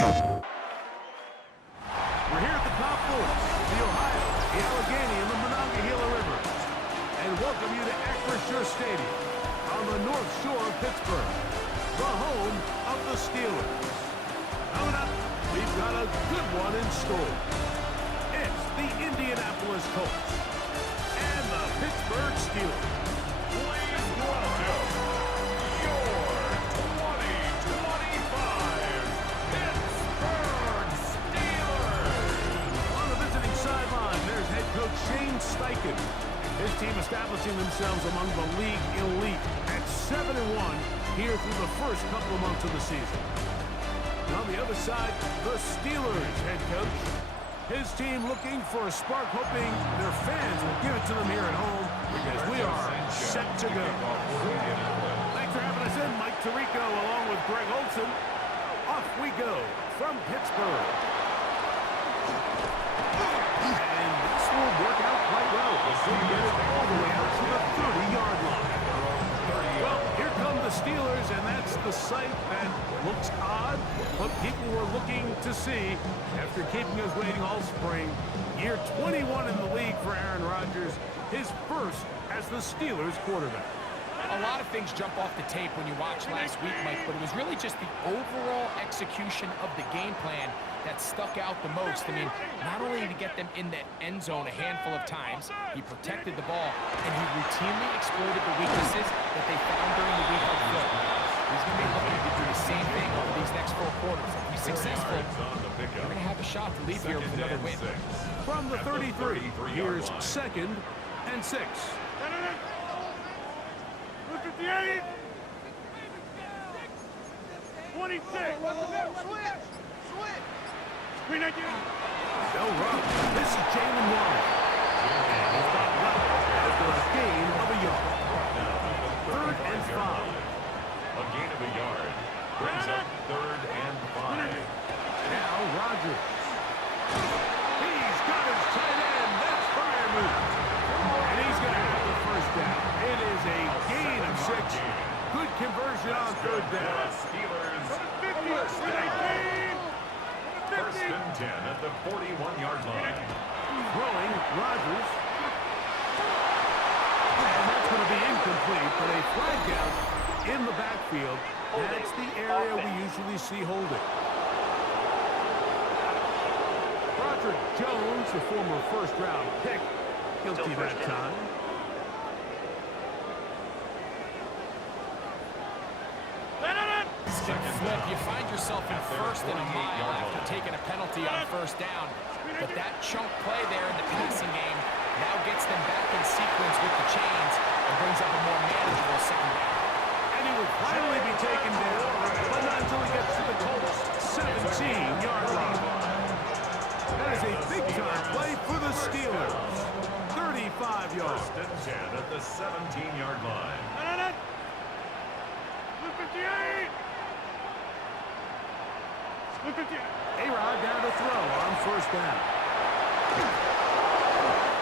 We're here at the confluence, the Ohio, the Allegheny, and the Monongahela Rivers, and welcome you to Acrisure Stadium on the North Shore of Pittsburgh, the home of the Steelers. Coming up, we've got a good one in store. It's the Indianapolis Colts and the Pittsburgh Steelers. Please welcome your 2025 Pittsburgh Steelers. On the visiting sideline, there's head coach Shane Steichen. His team establishing themselves among the league elite at 7-1 here through the first couple of months of the season. And on the other side, the Steelers head coach. His team looking for a spark, hoping their fans will give it to them here at home because we are set to go. Thanks for having us in. Mike Tirico along with Greg Olson. Off we go from Pittsburgh. And this will work out quite well. We'll get it all the way out to the 30-yard line. Well, here come the Steelers, and that's the sight that looks odd, but people were looking to see after keeping us waiting all spring. Year 21 in the league for Aaron Rodgers, his first as the Steelers quarterback. A lot of things jump off the tape when you watch last week, Mike, but it was really just the overall execution of the game plan that stuck out the most. I mean, not only did he get them in the end zone a handful of times, he protected the ball, and he routinely exploited the weaknesses that they found during the week of foot. He's going to be looking to do the same thing over these next 4 quarters. If he's successful, they're going to have a shot to leave here with another win. From the 33, here's 2nd and 6. 58. 26. Screen again. No run. This is Jalen Warren. And he's got left after a gain of a yard. 3rd and 5. A gain of a yard brings up 3rd and 5. Now Rodgers. He's got his tight end. That's fire move. And he's going to have the first down. It is a gain of 6. Good conversion on 3rd down. Steelers First and 10 at the 41-yard line. Throwing Rodgers. And that's going to be incomplete, but a flag down in the backfield. That's the area we usually see holding. Roderick Jones, the former first-round pick, guilty that time. Flip, you find yourself in 1st and a mile after taking a penalty on 1st down. But that chunk play there in the passing game now gets them back in sequence with the chains and brings up a more manageable 2nd down. And he will finally be taken down, but not until he gets to the Colts' 17-yard line. That is a big-time play for the Steelers. 35 yards. 1st and 10 at the 17-yard line. 58. A-Rod down to throw on 1st down.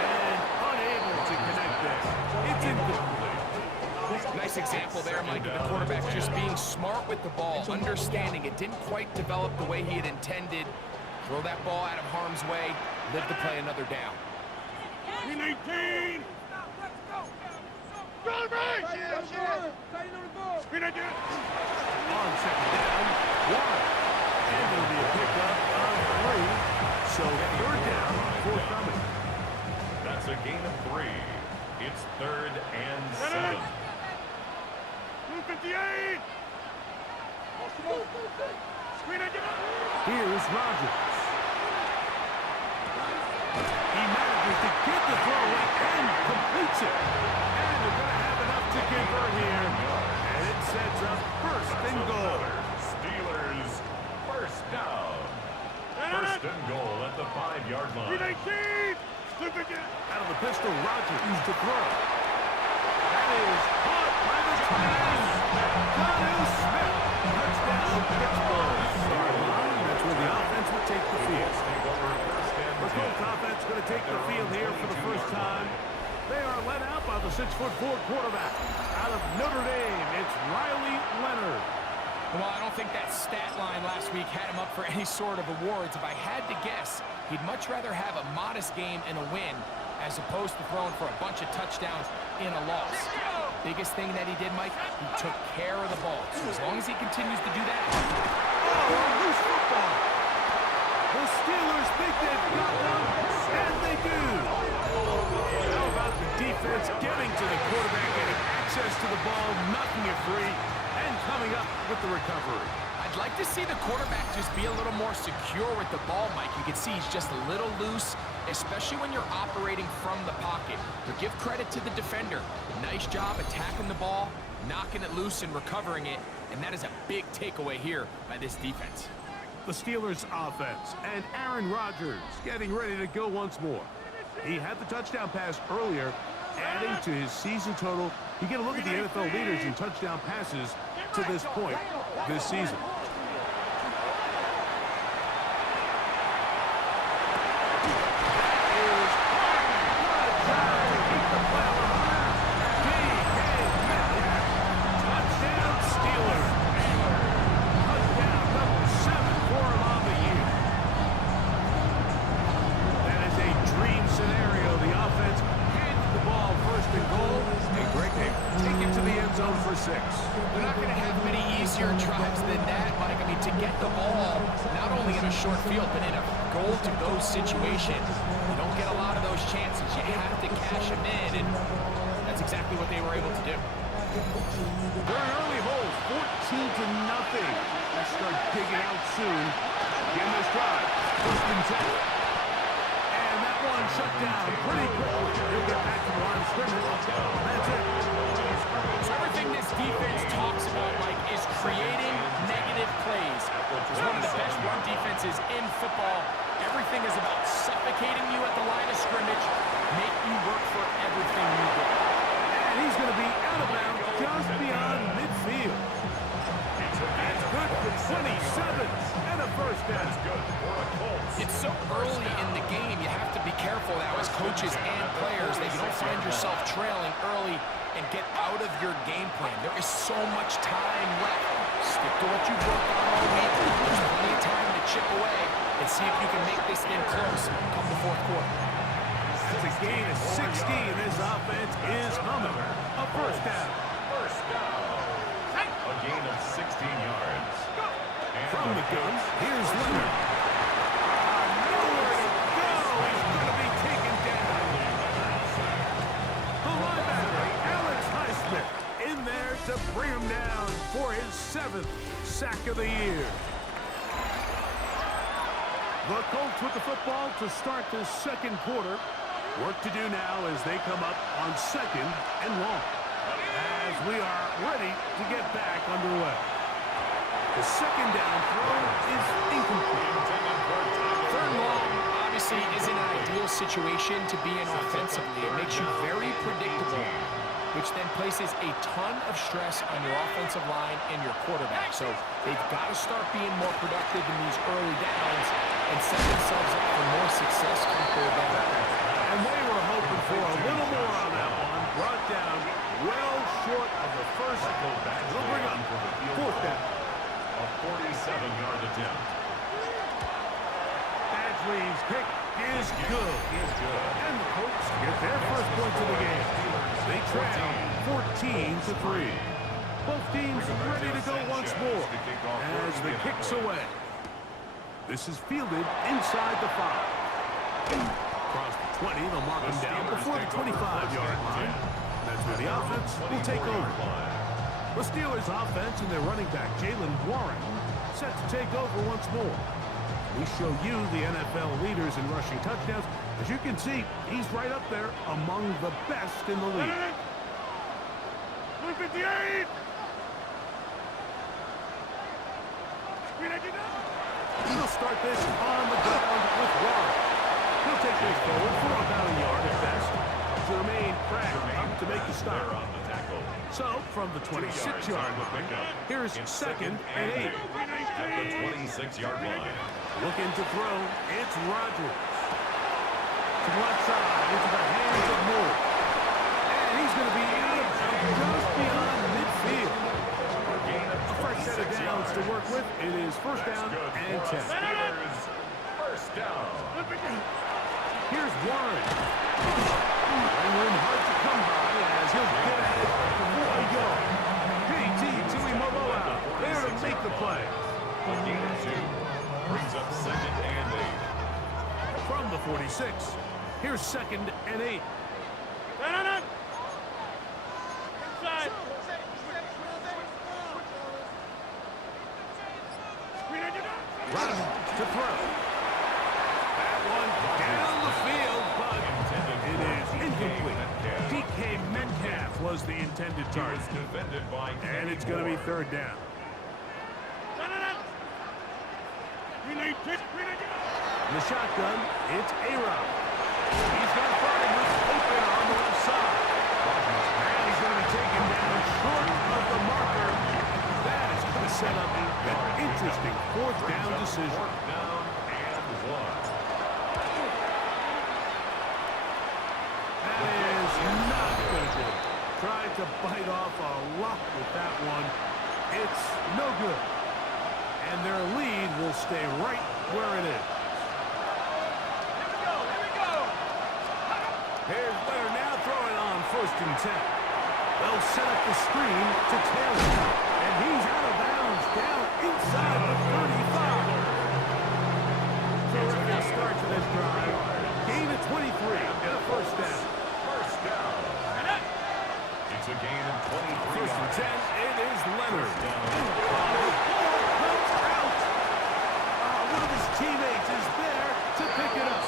And unable to connect this. It's incomplete. Nice example there, Mike, of the quarterback just being smart with the ball, understanding it didn't quite develop the way he had intended. Throw that ball out of harm's way, live to play another down. 18. On 2nd down, Warren. And it'll be a pickup of 3. So 3rd down, forthcoming. That's a gain of 3. It's 3rd and 7. 58. Here's Rodgers. He manages to get the throw in and completes it. And they're going to have enough to convert here. And it sets up 1st and goal. Steelers first down. 1st and goal at the 5-yard line. Out of the pistol, Rodgers used to throw. That is caught by the tight end. Connor Smith. Touchdown, Pittsburgh. That's where the offense will take the field. The Colts offense going to take the field here for the first time. They are led out by the 6'4" quarterback. Out of Notre Dame, it's Riley Leonard. Well, I don't think that stat line last week had him up for any sort of awards. If I had to guess, he'd much rather have a modest game and a win as opposed to throwing for a bunch of touchdowns in a loss. Biggest thing that he did, Mike, he took care of the ball. So as long as he continues to do that. Oh, loose football. The Steelers think they've got one, and they do. How about the defense getting to the quarterback, getting access to the ball, knocking it free, and coming up with the recovery. I'd like to see the quarterback just be a little more secure with the ball, Mike. You can see he's just a little loose, especially when you're operating from the pocket. But give credit to the defender. Nice job attacking the ball, knocking it loose and recovering it, and that is a big takeaway here by this defense. The Steelers offense, and Aaron Rodgers getting ready to go once more. He had the touchdown pass earlier, adding to his season total. You get a look at the NFL leaders in touchdown passes to this point this season. They're not going to have many easier drives than that, Mike. I mean, to get the ball, not only in a short field, but in a goal-to-go situation, you don't get a lot of those chances. You have to cash them in, and that's exactly what they were able to do. Very early holes, 14-0. They start digging out soon. Again, this drive, first and 10. And that one shut down pretty quickly. He'll get back to the line of scrimmage. That's it. So everything this defense talks about, Mike, is creating negative plays. It's one of the best run defenses in football. Everything is about suffocating you at the line of scrimmage, make you work for everything you do. And he's going to be out of bounds just beyond midfield. That's good for 27 and a first down. It's so early in the game, you have to be careful now as coaches and players that you don't find yourself trailing early and get out of your game plan. There is so much time left. Stick to what you've worked on all week. There's plenty of time to chip away and see if you can make this game close come the fourth quarter. That's a gain of 16. This offense is humming. A first down. First down. A gain of 16 yards. From the gun, here's Leonard. Nowhere to go. He's going to be taken down. The linebacker, Alex Highsmith, in there to bring him down for his 7th sack of the year. The Colts with the football to start the second quarter. Work to do now as they come up on 2nd and long. As we are ready to get back underway. The second down throw is incomplete. Third and long obviously isn't an ideal situation to be in offensively. It makes you very predictable, which then places a ton of stress on your offensive line and your quarterback. So they've got to start being more productive in these early downs and set themselves up for more success on third down. And they were hoping for a little more on that one. Brought down well short of the first. It'll bring up fourth down. A 47-yard attempt. Badgley's kick is good. And the Colts get their first points of the game. They trail 14-3. Both teams ready to go once more as the kick's away. This is fielded inside the 5. Across the 20, they'll mark him down before the 25-yard line. That's where the offense will take over. The Steelers offense and their running back, Jaylen Warren, set to take over once more. We show you the NFL leaders in rushing touchdowns. As you can see, he's right up there among the best in the league. 158! He'll start this on the ground with Warren. He'll take this forward for about a yard at best. Jermaine Pratt up to make the stop. So, from the 26-yard line, here's 2nd and 8. At the 26-yard line. Looking to throw, it's Rodgers. To the left side, into the hands of Moore. And he's going to be out of bounds just beyond midfield. A fresh set of downs to work with. It is first down and 10. Steelers, first down. Here's Warren. Ringling hard to come by as he'll get ahead before we go. JT Tuimoloau there to make the play. A gain of 2 brings up second and 8. From the 46, here's second and 8. Inside. Rodgers to throw. That one down the field, but it is incomplete. DK Metcalf was the intended target. Defended by And it's going to be third down. In the shotgun, it's A-Rob. He's going to find him open on the left side. And he's going to be taken down short of the marker. That is going to set up an interesting fourth down decision. Fourth down and 1. That is not going to do it. Tried to bite off a lot with that one. It's no good. And their lead will stay right where it is. Here's Leonard now throwing on first and 10. They'll set up the screen to Taylor. And he's out of bounds down inside the 35. Terrific start to this drive. Gain of 23 and a first down. First down. It's a gain of 23. First and 10, it is Leonard. One of his teammates is there to pick it up.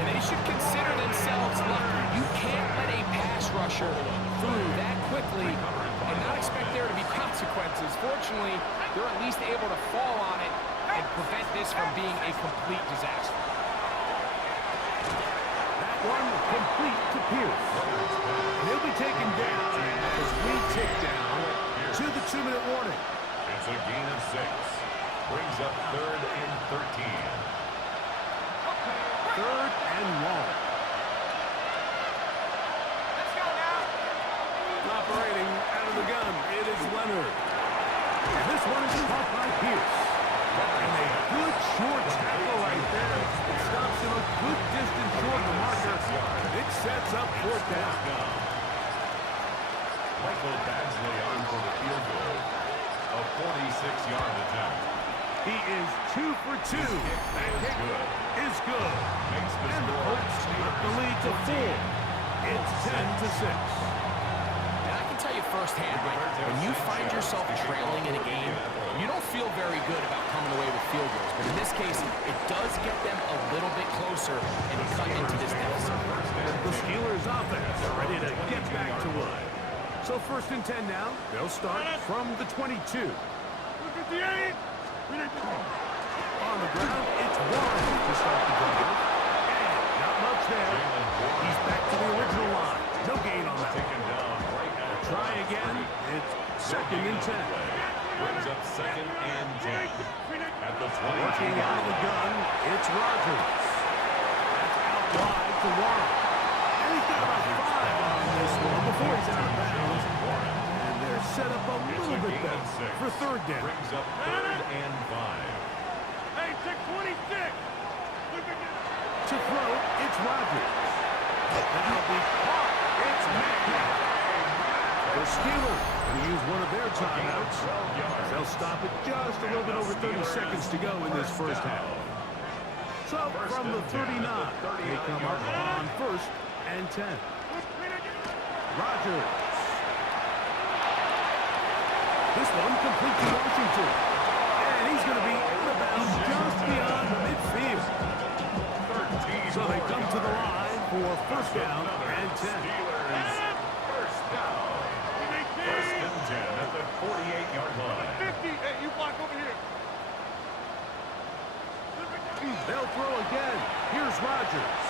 And they should consider themselves lucky. You can't let a pass rusher through that quickly and not expect there to be consequences. Fortunately, they're at least able to fall on it and prevent this from being a complete disaster. That one complete to Pierce. He'll be taken down as we tick down to the 2-minute warning. It's a gain of 6. Brings up third and 13. Third and long. Let's go now. Operating out of the gun, it is Leonard. And this one is caught by Pierce. And a good short tackle right there. It stops him a good distance short of the marker. It sets up fourth down. Michael Badgley on for the field goal. A 46-yard attempt. He is 2 for 2. That kick is good. Makes the And the score Colts up the lead to 4. It's 10-6. And I can tell you firsthand, Mike, when you find yourself trailing in a game, you don't feel very good about coming away with field goals. But in this case, it does get them a little bit closer and cut into this deficit. The Steelers offense ready to get back to work. So first and 10 now. They'll start from the 22. 58. On the ground, it's Warren to start the drive. And not much there. He's back to the original line. No gain on that. Taken down right at Try again. It's second and 10. Brings up second and 10. At the 22. Working out of the gun, it's Rodgers. That's out wide to Warren. And he's got about 5 on this one before he's out of bounds. And they're set up a little bit better for third down. Brings up third and 5. Hey, 626. To throw, it's Rodgers. That'll be caught. It's Metcalf. The Steelers will use one of their timeouts. They'll stop it just a little bit over 30 seconds to go in this first half. So from the 39, they come up on first and 10. Rodgers. This one complete to Washington. And he's going to be out of bounds just beyond midfield. So they come to the line for first down and 10. First down. First and 10 at the 48-yard line. 50. Hey, you block over here. They'll throw again. Here's Rodgers.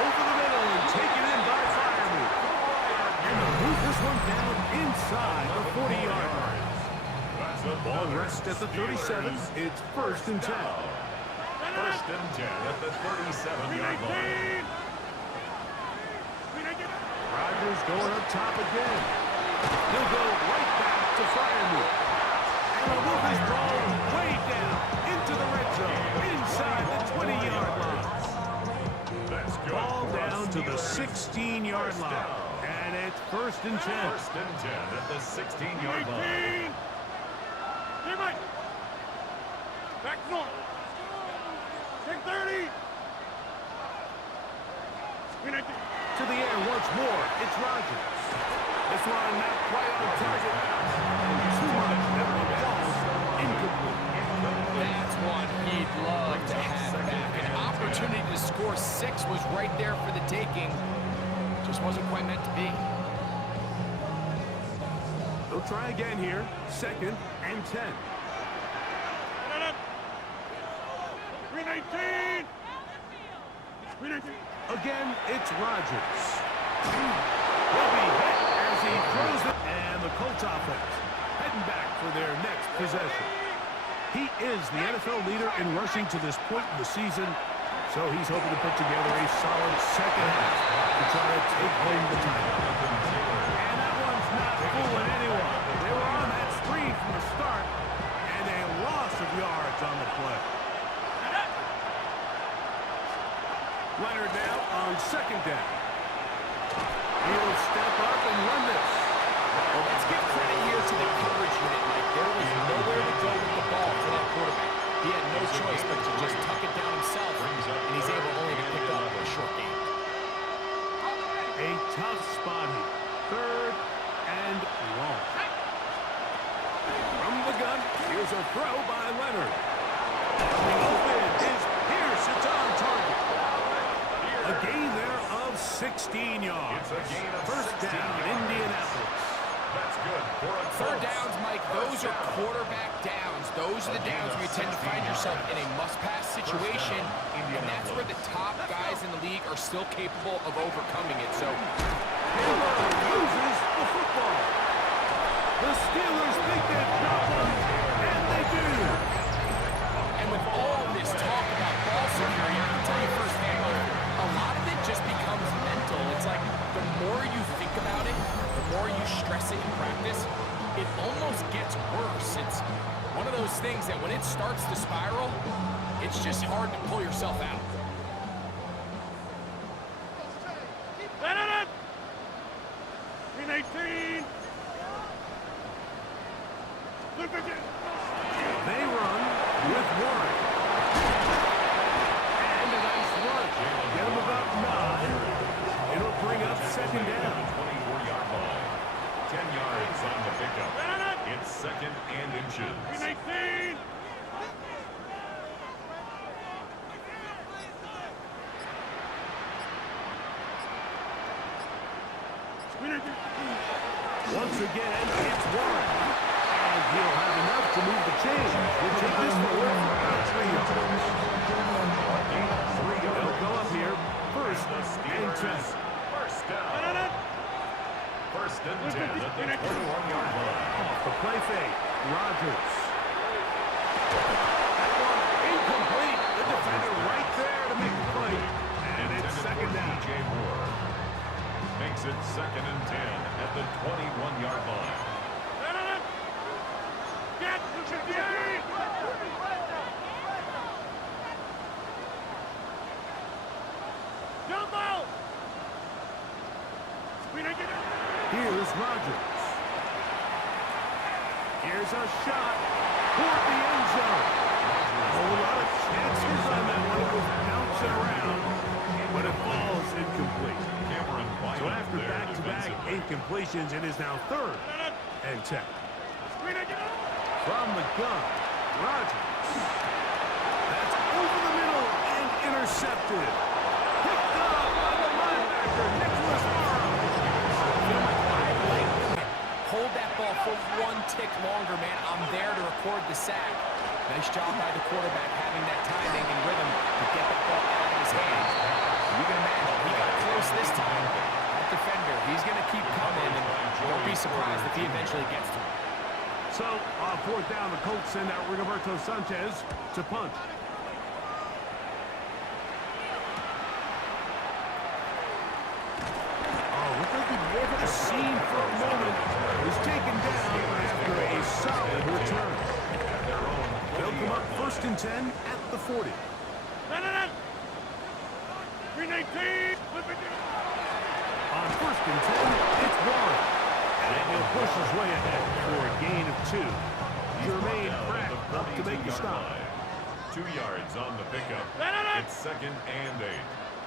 Over the middle and taken in by Fireman. And they'll move this one down inside the 40-yard line. Ball rests at the 37. It's first and 10. First and 10 at the 37-yard line. Rodgers going up top again. He'll go right to fire me. And will move this ball way down into the red zone, inside the 20-yard line. That's good. Ball down to the 16-yard line. And it's 1st and 10. 1st and 10 at the 16-yard line. 18. Team right. Back north. Take 30. To the air once more. It's Rodgers. This one not quite on target. And too much. That one falls incomplete. That's one he'd love to have back. An opportunity to score 6 was right there for the taking. Just wasn't quite meant to be. They'll try again here. 2nd and 10. 319. 319. Again, it's Rodgers. He'll be hit as he throws it. And the Colts offense heading back for their next possession. He is the NFL leader in rushing to this point in the season, so he's hoping to put together a solid second half to try to take home the title. And that one's not fooling anyone. They were on that screen from the start, and a loss of yards on the play. Leonard now on 2nd down. He'll step up and run this. Well, let's give credit here to the coverage unit, Mike. There was nowhere to go with the ball for that quarterback. He had no choice but to just tuck it down himself, and he's able only to pick up a short gain. A tough spot here. 3rd and long. From the gun, here's a throw by Leonard. Coming open is Pierce. It's on target. A gain there of 16 yards. It's a gain of 1st down, Indianapolis. That's good for a 3rd downs, Mike, those are quarterback downs. Those are the downs where you tend to find yourself in a must-pass situation, and that's where the top guys in the league are still capable of overcoming it. So Taylor loses the football. The Steelers think they've got one, and they do. And with all this talk about ball security, I can tell you firsthand, a lot of it just becomes mental. It's like the more you think about it, the more you stress it in practice, it almost gets worse. It's one of those things that when it starts to spiral, it's just hard to pull yourself out. Leonard. 319. They run with Warren. And a nice run. Get him about 9. It'll bring up 2nd down. 24-yard line. 10 yards on the pickup. It's 2nd and inches. 319. Once again, it's Warren. And he'll have enough to move the chains. We'll take this forward for about 3 yards. They'll go up here. 1st and 10. 1st down. 1st and 10 at the 21-yard line. Off the play fake. Rodgers. That one incomplete. The defender right there to make the play. And it's 2nd down. DJ Moore makes it 2nd and 10 at the 21-yard line. Get to 58. Jump out. Here's Rodgers. Here's a shot toward the end zone. A whole lot of chances on that one. It was bouncing around, but it falls incomplete. So after back-to-back incompletions, it is now 3rd and 10. From the gun, Rodgers. That's over the middle and intercepted. Picked up by the linebacker, Nicholas Morrow. Hold that ball for 1 tick longer, man. I'm there to record the sack. Nice job by the quarterback having that timing and rhythm to get that ball out of his hands. You can imagine, he got close this time. That defender, he's going to keep coming, and don't be surprised if he eventually gets to him. So, on 4th down, the Colts send out Rigoberto Sanchez to punt. Oh, we're thinking more of a scene for a moment, is taken down after a solid return. They'll come up 1st and 10 at the 40. Green 18. On 1st and 10, it's Warren. And he'll push his way ahead for a gain of 2. Jermaine Pratt up to make the stop. 2 yards on the pickup. It's 2nd and 8.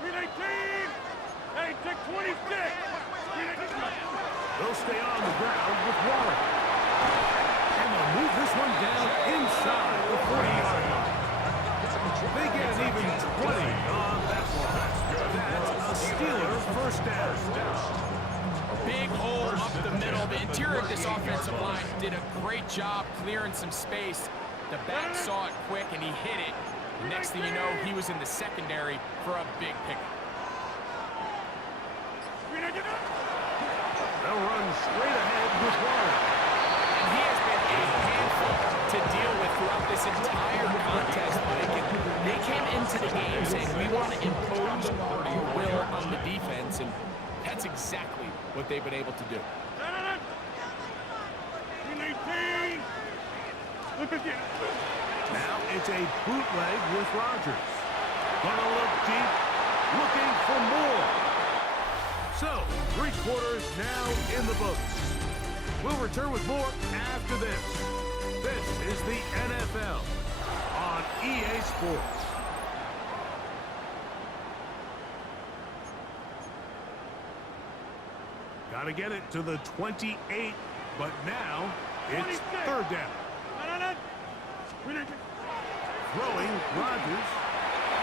Green 18. Hey, take 26. They'll stay on the ground with Warren. And they'll move this one down inside the 40-yard line. They get an even 20 on that one. That's a Steeler first down. Big hole up the middle. The interior of this offensive line did a great job clearing some space. The back saw it quick, and he hit it. Next thing you know, he was in the secondary for a big pickup. They'll run straight ahead with Warren. And he has been a handful to deal with throughout this entire contest, Mike. And they came into the game saying, we want to impose our will on the defense, and that's exactly what they've been able to do. Now it's a bootleg with Rodgers. Gonna look deep, looking for more. So, 3 quarters now in the books. We'll return with more after this. This is the NFL on EA Sports. Gotta get it to the 28, but now it's 3rd down. Throwing Rodgers.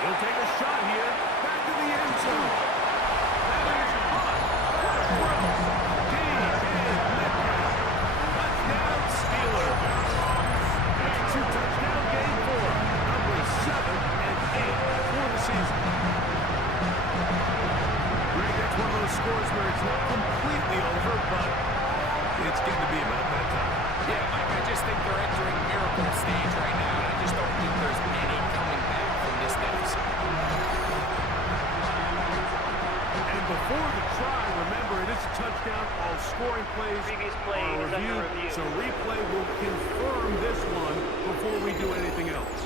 He'll take a shot here. Back to the end zone. That is hot. What a throw. Touchdown Steelers. That's a 2-touchdown game for number 7 and 8 for the season. Greg, that's one of those scores where it's not completely over, but it's getting to be about that time. Yeah, Mike, I just think they're entering miracle stage right now. I just don't think there's any coming back from this deficit. And before the try, remember, it is a touchdown. All scoring plays Previous play are is under reviewed, review. so replay will confirm this one before we do anything else.